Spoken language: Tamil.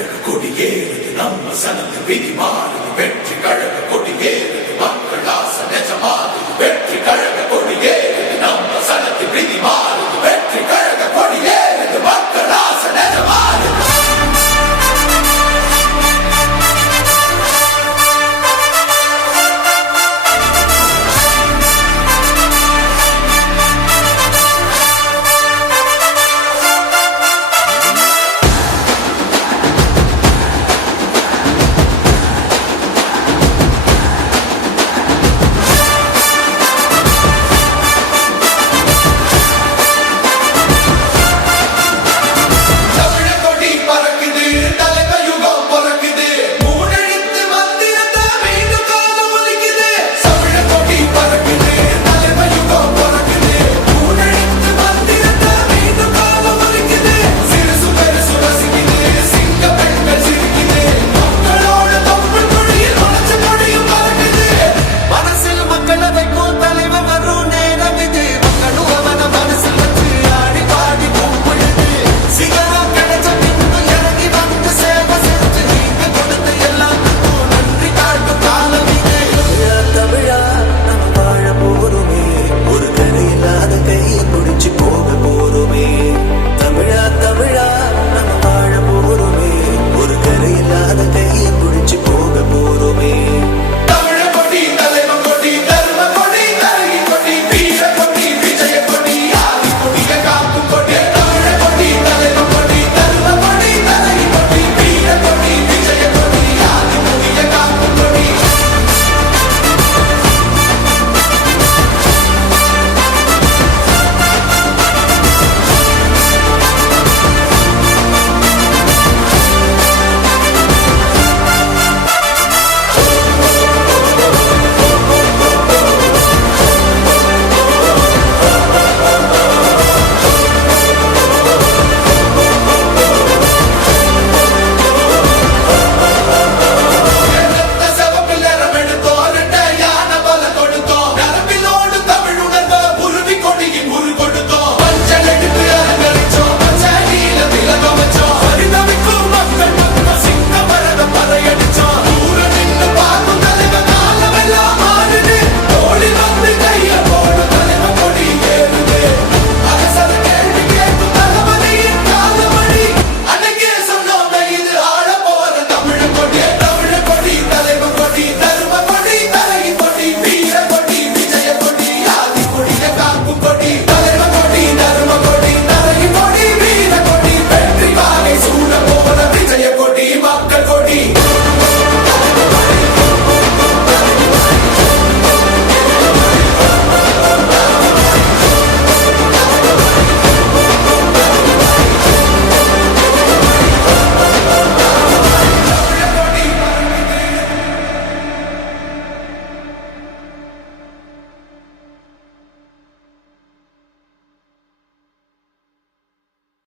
கழக கொடியேறது நம்ம சனத்து விதி மாறுது வெற்றி கழக கொடியேறது மக்கள் ஆசை நிஜமாது வெற்றி கழக